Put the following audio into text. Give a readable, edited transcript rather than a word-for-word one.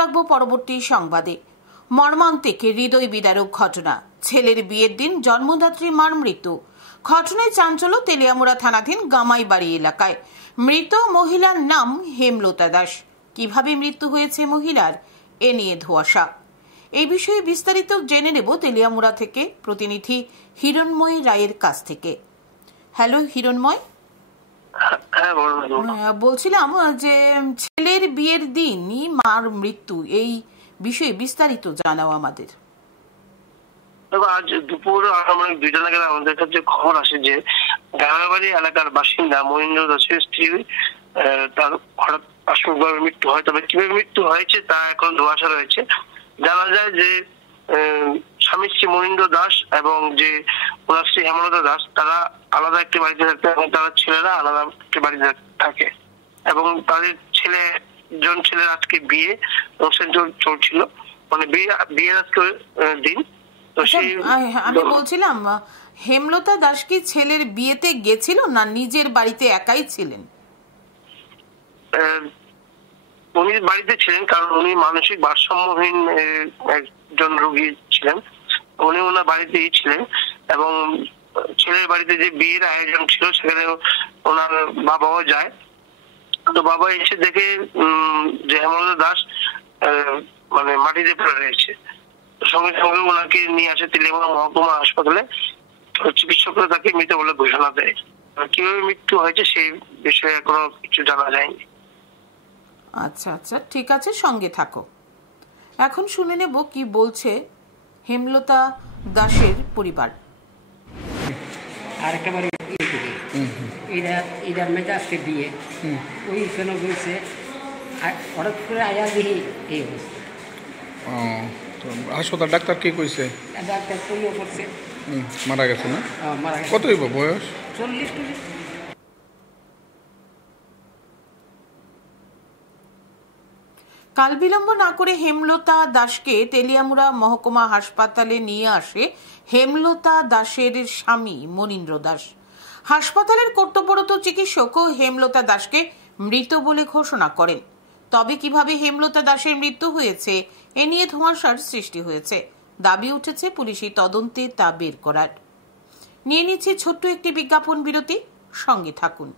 রাখবো পরবর্তী সংবাদে। মর্মান্তিক হৃদয় বিদারক ঘটনা, ছেলের বিয়ের দিন জন্মদাত্রী মার মৃত্যু। ঘটনায় চাঞ্চল্য তেলিয়ামুড়া থানাধীন গামাইবাড়ি এলাকায়। মৃত মহিলার নাম হেমলতা দাস। কিভাবে মৃত্যু হয়েছে মহিলার, এ নিয়ে ধোঁয়াশা। এই বিষয়ে বিস্তারিত জেনে নেব তেলিয়ামুড়া থেকে প্রতিনিধি হিরণময় রায়ের কাছ থেকে। হ্যালো হিরণময়। বলছিলাম যে ছেলের বিয়ের দিনই মার মৃত্যু, এই বিষয়ে বিস্তারিত জানাও আমাদের। আজ দুপুর মানে 2টা নাগাদ আমাদের কাছে খবর আসে যে গামাইবাড়ি এলাকার বাসিন্দা মহেন্দ্র দাসের স্ত্রী তার হঠাৎ আকস্মিকভাবে মৃত্যু হয়। তবে কিভাবে মৃত্যু হয়েছে তা এখন ধোঁয়াশা রয়েছে। জানা যায় যে স্বামী শ্রী মহেন্দ্র দাস এবং যে ওনার স্ত্রী হেমলতা দাস তারা আলাদা একটি বাড়িতে থাকতে এবং তার ছেলেরা আলাদা একটি বাড়িতে থাকে এবং তাদের ছেলের আজকে বিয়ে অনুষ্ঠান চলছিল, মানে বিয়ের আজকে দিন। আমি বলছিলাম হেমলতা দাস কি ছেলের বিয়েতে গেছিল না নিজের বাড়িতে একাই ছিলেন? উনি বাড়িতে ছিলেন, কারণ উনি মানসিক ভারসাম্যহীন একজন রোগী ছিলেন। উনি ওনার বাড়িতেই ছিলেন এবং ছেলের বাড়িতে যে বিয়ের আয়োজন ছিল সেখানে ওনার বাবাও যায়। তো বাবা এসে দেখে যে হেমলতা দাস মানে মাটিতে পড়ে রয়েছে। সঙ্গে সঙ্গে ওনাকে নিয়ে আসে তেলিয়ামুড়া মহকুমা হাসপাতালে। চিকিৎসকরা তাকে মৃত বলে ঘোষণা দেয়। কিভাবে মৃত্যু হয়েছে সেই বিষয়ে কোনো কিছু জানা যায়নি। আচ্ছা আচ্ছা, ঠিক আছে, সঙ্গে থাকো। এখন শুনে নেব কি বলছে হেমলতা দাসের পরিবার। আর একেবারে এরা মেজাজকে দিয়ে ওই কেন বলছে হঠাৎ করে আয়া দিই এই অবস্থা। হাসপাতাল ডাক্তার কি কইছে? ডাক্তার কইও করছে মারা গেছে না? মারা গেছে। কত হইব বয়স? 40। কাল বিলম্ব না করে হেমলতা দাসকে তেলিয়ামুড়া মহকুমা হাসপাতালে নিয়ে আসে হেমলতা দাসের স্বামী মনীন্দ্র দাস। হাসপাতালের কর্তব্যরত চিকিৎসকও হেমলতা দাসকে মৃত বলে ঘোষণা করেন। তবে কিভাবে হেমলতা দাসের মৃত্যু হয়েছে এ নিয়ে ধোঁয়াশার সৃষ্টি হয়েছে। দাবি উঠেছে পুলিশি তদন্তে তা বের করার। নিয়ে নিচ্ছে ছোট্ট একটি বিজ্ঞাপন বিরতি, সঙ্গে থাকুন।